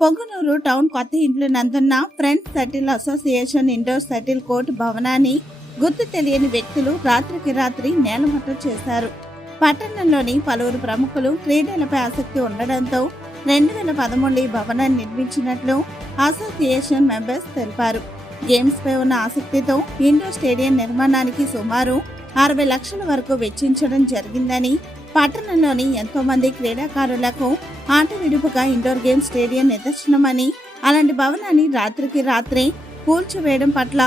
Punganur town కొత్త ఇంట్లో నందున్న friends shuttle association indoor shuttle court భవనాన్ని గుర్తు తెలియని వ్యక్తులు రాత్రికి రాత్రి నేలమట్టం చేశారు. పట్టణంలోని పలువురు ప్రముఖులు క్రీడలపై ఆసక్తి ఉండడంతో రెండు వేల పదమూడు ఈ భవనాన్ని నిర్మించినట్లు అసోసియేషన్ మెంబర్స్ తెలిపారు. గేమ్స్ పై ఉన్న ఆసక్తితో ఇండోర్ స్టేడియం నిర్మాణానికి సుమారు అరవై లక్షల వరకు వెచ్చించడం జరిగిందని పట్టణంలోని ఎంతో మంది క్రీడాకారులకు ఆట విడుపుగా ఇండోర్ గేమ్ స్టేడియం నిదర్శనమని అలాంటి భవనాన్ని రాత్రికి రాత్రే కూల్చివేయడం పట్ల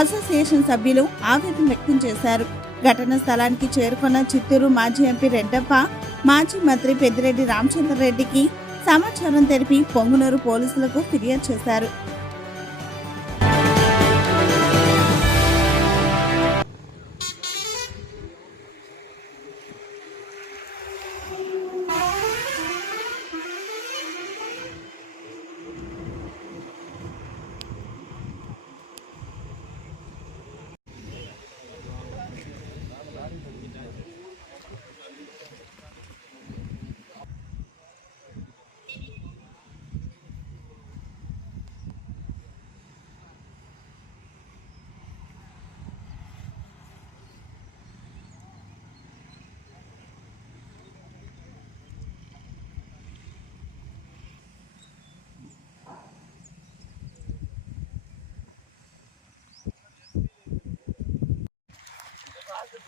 అసోసియేషన్ సభ్యులు ఆవేదన వ్యక్తం చేశారు. ఘటన స్థలానికి చేరుకున్న చిత్తూరు మాజీ ఎంపీ రెడ్డప్ప మాజీ మంత్రి పెద్దిరెడ్డి రామచంద్రరెడ్డికి సమాచారం తెలిపి పొంగునూరు పోలీసులకు ఫిర్యాదు చేశారు.